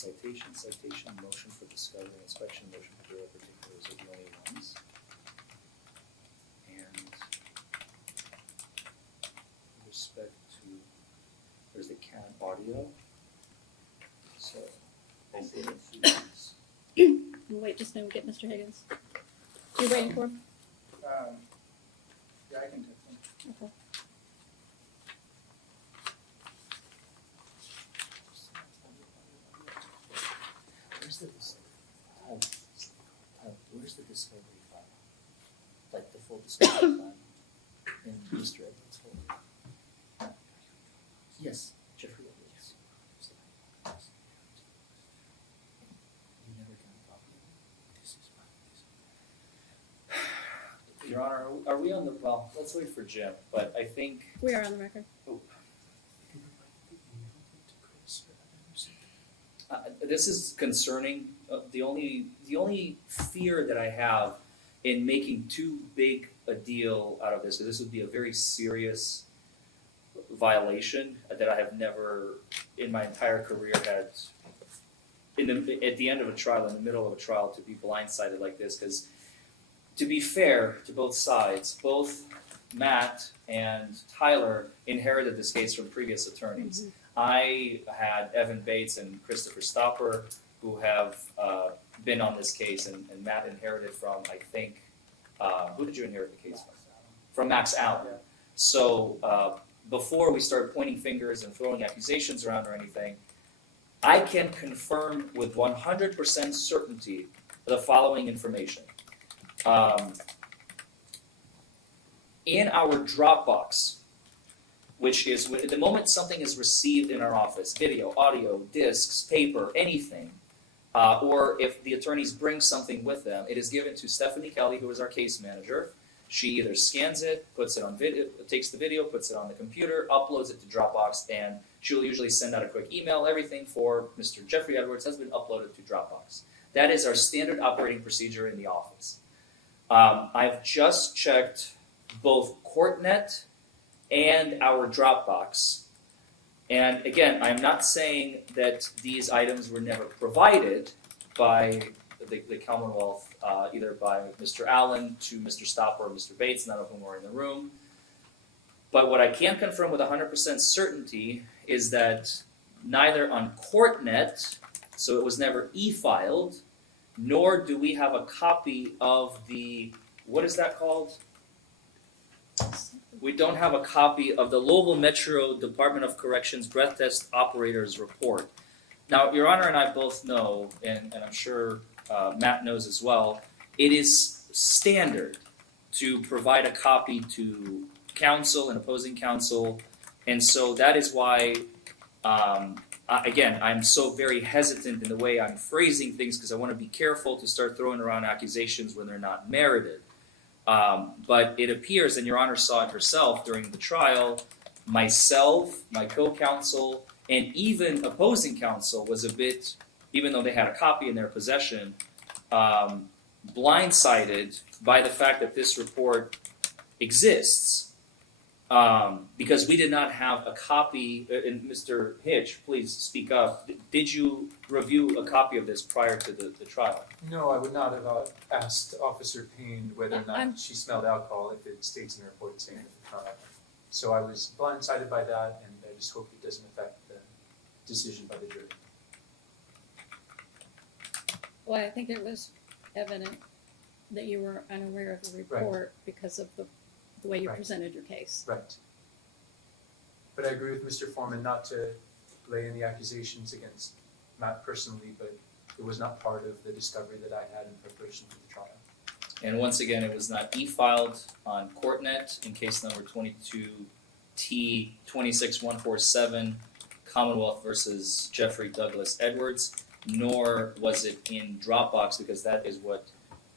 citation, motion for discovery, inspection, motion for bureau particulars are the only ones. And with respect to, there's the Canon audio. So, hopefully We'll wait just now and get Mr. Higgins. You waiting for him? Yeah, I can take them. Okay. where's the discovery file? Like the full discovery file in Mr. Edwards' folder? Yes, Jeffrey Edwards. You never got a copy. Your Honor, are we on the, well, let's wait for Jim, but I think. We are on the record. This is concerning. The only fear that I have in making too big a deal out of this, because this would be a very serious violation that I have never in my entire career had. At the end of a trial, in the middle of a trial, to be blindsided like this, because to be fair to both sides, both Matt and Tyler inherited this case from previous attorneys. Mm-hmm. I had Evan Bates and Christopher Stopper, who have been on this case, and Matt inherited from, I think, who did you inherit the case from? From Max Allen. Yeah. So before we start pointing fingers and throwing accusations around or anything, I can confirm with 100% certainty the following information. In our Dropbox, which is the moment something is received in our office, video, audio, discs, paper, anything, or if the attorneys bring something with them, it is given to Stephanie Kelly, who is our case manager. She either scans it, puts it on video, takes the video, puts it on the computer, uploads it to Dropbox, and she will usually send out a quick email. Everything for Mr. Jeffrey Edwards has been uploaded to Dropbox. That is our standard operating procedure in the office. I've just checked both CourtNet and our Dropbox. And again, I'm not saying that these items were never provided by the Commonwealth, either by Mr. Allen to Mr. Stopper or Mr. Bates, none of whom were in the room. But what I can confirm with 100% certainty is that neither on CourtNet, so it was never e-filed, nor do we have a copy of the, what is that called? We don't have a copy of the Louisville Metro Department of Corrections Breath Test Operators Report. Now, Your Honor and I both know, and I'm sure Matt knows as well, it is standard to provide a copy to counsel and opposing counsel, and so that is why, again, I'm so very hesitant in the way I'm phrasing things, because I want to be careful to start throwing around accusations when they're not merited. But it appears, and Your Honor saw it herself during the trial, myself, my co-counsel, and even opposing counsel was a bit, even though they had a copy in their possession, blindsided by the fact that this report exists. Because we did not have a copy, and Mr. Hitch, please speak up. Did you review a copy of this prior to the trial? No, I would not have asked Officer Payne whether or not she smelled alcohol if it states in the report it's saying at the trial. So I was blindsided by that, and I just hope it doesn't affect the decision by the jury. Well, I think it was evident that you were unaware of the report because of the way you presented your case. Right. But I agree with Mr. Forman not to lay any accusations against Matt personally, but it was not part of the discovery that I had in preparation for the trial. And once again, it was not e-filed on CourtNet in case number 22T26147, Commonwealth versus Jeffrey Douglas Edwards, nor was it in Dropbox, because that is what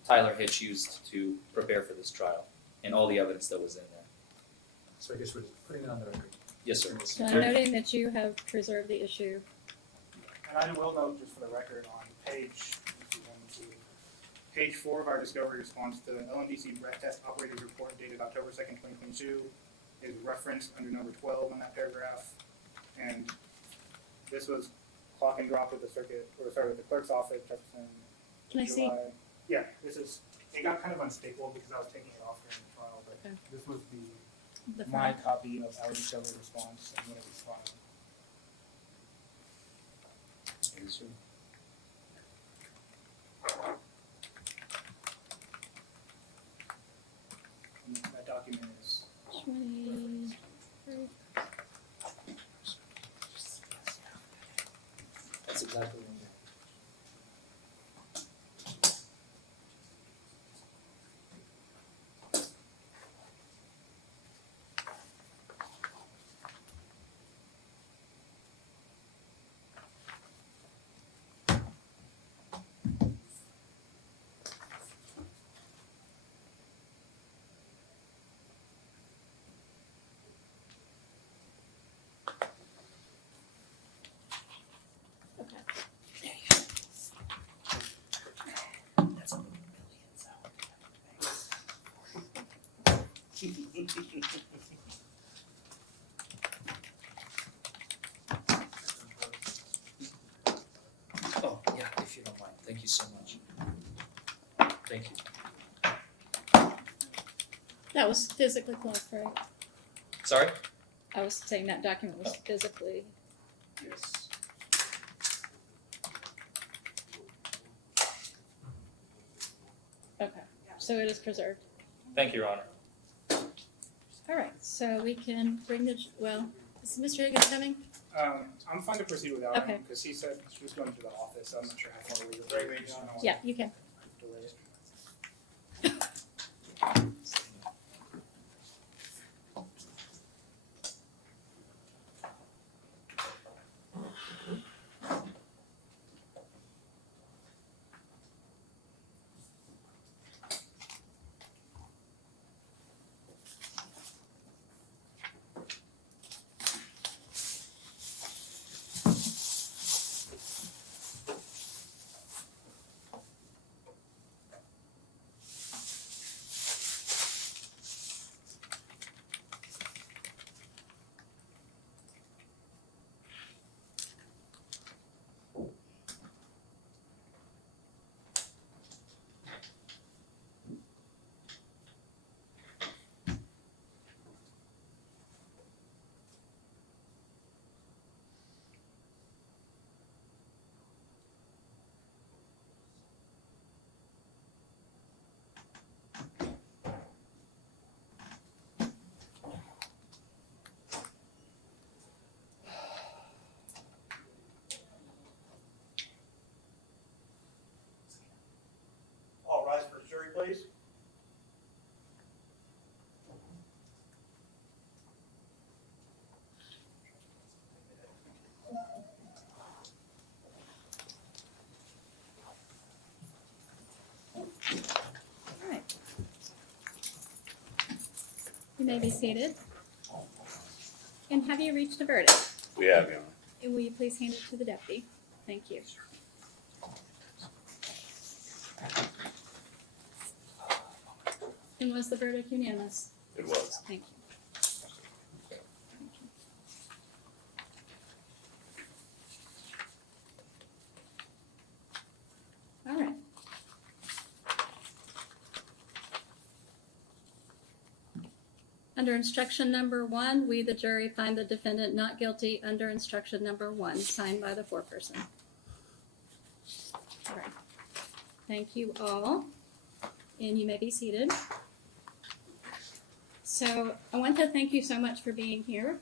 Tyler Hitch used to prepare for this trial, and all the evidence that was in there. So I guess we're just putting it on the record. Yes, sir. So I'm noting that you have preserved the issue. And I will note, just for the record, on page 4 of our discovery response, the LMDC breath test operator's report dated October 2nd, 2022 is referenced under number 12 on that paragraph. And this was clock and drop with the circuit, or sorry, with the clerk's office, Jefferson. Can I see? Yeah, this is, it got kind of unstable because I was taking it off during the trial, but Okay. this was The my front. copy of our discovery response and when it was filed. And that document is 20. That's exactly what I'm doing. Okay. That's a millions Oh, yeah, if you don't mind. Thank you so much. Thank you. That was physically closed, right? Sorry? I was saying that document was physically. Yes. Okay. So it is preserved. Thank you, Your Honor. All right. So we can bring the. Well, is Mr. Higgins coming? I'm fine to proceed without Okay. him, because he said she was going to the office, so I'm not sure how far we were. Maybe, I don't know. Yeah, you can. Delay it. All rise for jury, please. All right. You may be seated. And have you reached a verdict? We have, Your Honor. And will you please hand it to the deputy? Thank you. And was the verdict unanimous? It was. Thank you. All right. Under instruction number 1, we, the jury, find the defendant not guilty under instruction number 1, signed by the foreperson. All right. Thank you all, and you may be seated. So I want to thank you so much for being here.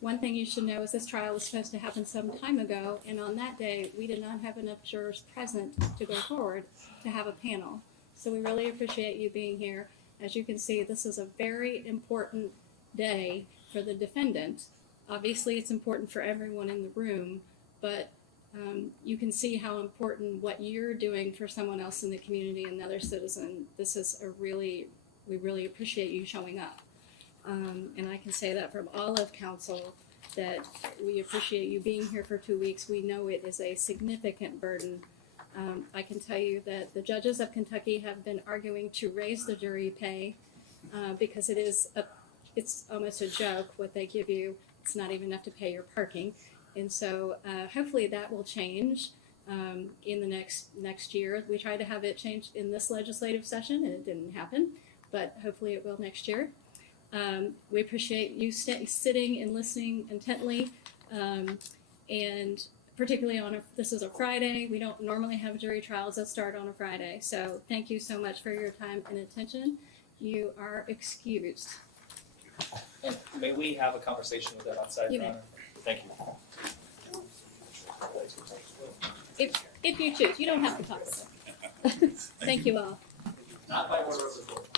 One thing you should know is this trial was supposed to happen some time ago, and on that day, we did not have enough jurors present to go forward to have a panel. So we really appreciate you being here. As you can see, this is a very important day for the defendant. Obviously, it's important for everyone in the room, but you can see how important what you're doing for someone else in the community, another citizen. This is we really appreciate you showing up. And I can say that from all of council, that we appreciate you being here for 2 weeks. We know it is a significant burden. I can tell you that the judges of Kentucky have been arguing to raise the jury pay because it's almost a joke what they give you. It's not even enough to pay your parking. And so hopefully that will change in the next year. We tried to have it changed in this legislative session, and it didn't happen, but hopefully it will next year. We appreciate you sitting and listening intently, and particularly this is a Friday. We don't normally have jury trials that start on a Friday. So thank you so much for your time and attention. You are excused. And may we have a conversation with that outside, You Your may. Honor? Thank you. If you choose, you don't have to talk. Thank you all. Not by order of the court.